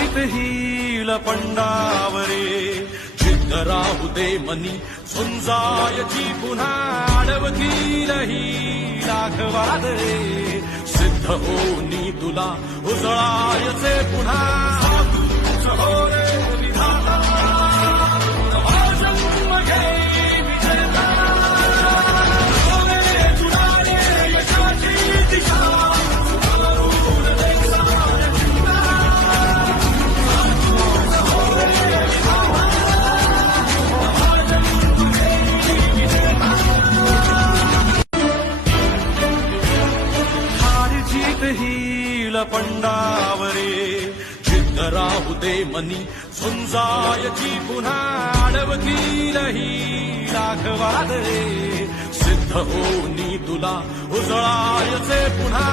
जीत hill पंडावरे जिद्द राहू दे मनी झुंजायची पुन्हा अडवतील ही राघवा दे सिद्ध होनी तुला उजळायचे पुन्हा हो रे विधाता हा जन्म घे विजेता हो रे तुला यशाची दिशा हिल पंडावरे जिद्द राहू दे मनी झुंजायची पुन्हा अडवतील ही राघवा दे सिद्ध होनी तुला उजळायचे पुन्हा